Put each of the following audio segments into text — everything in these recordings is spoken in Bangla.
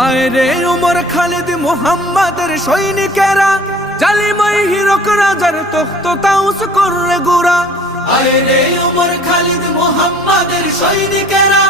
আয় রে উমর খালিদ মুহাম্মাদের সৈনিকেরা, জালিমাই হিরক রাজার তখ্ত তাউস করে গোরা। আয় রে উমর খালিদ মুহাম্মাদের সৈনিকেরা,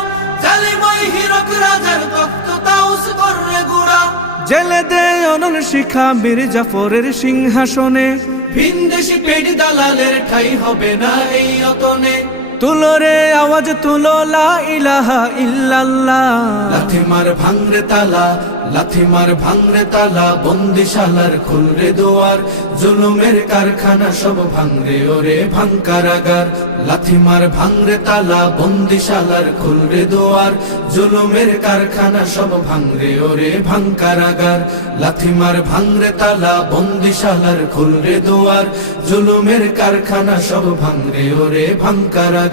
জালিমাই হিরক রাজার তখ্ত তাউস করে গোরা। জেলে দে অনল শিখা মীর জাফরের সিংহাসনে, ভিনদেশি পেট দালালের ঠাই হবে না এই অতনে। তুলো রে আওয়াজ তুলো লা ইলাহা ইল্লাল্লাহ। লাথি মার ভাঙরে তালা, লাথি মার ভাঙরে তালা, বন্দিশালার খুলরে দুয়ার, জুলুমের কারখানা সব ভাঙরে ওরে ভাঙ কারাগার। লাথি মার ভাঙরে তালা, বন্দিশালার খুলরে দুয়ার, জুলুমের কারখানা সব ভাঙরে ওরে ভাঙ কারাগার। লাথি মার ভাঙরে তালা, বন্দিশালার খুলরে দুয়ার, জুলুমের কারখানা সব ভাঙরে ওরে ভাঙ কারাগার।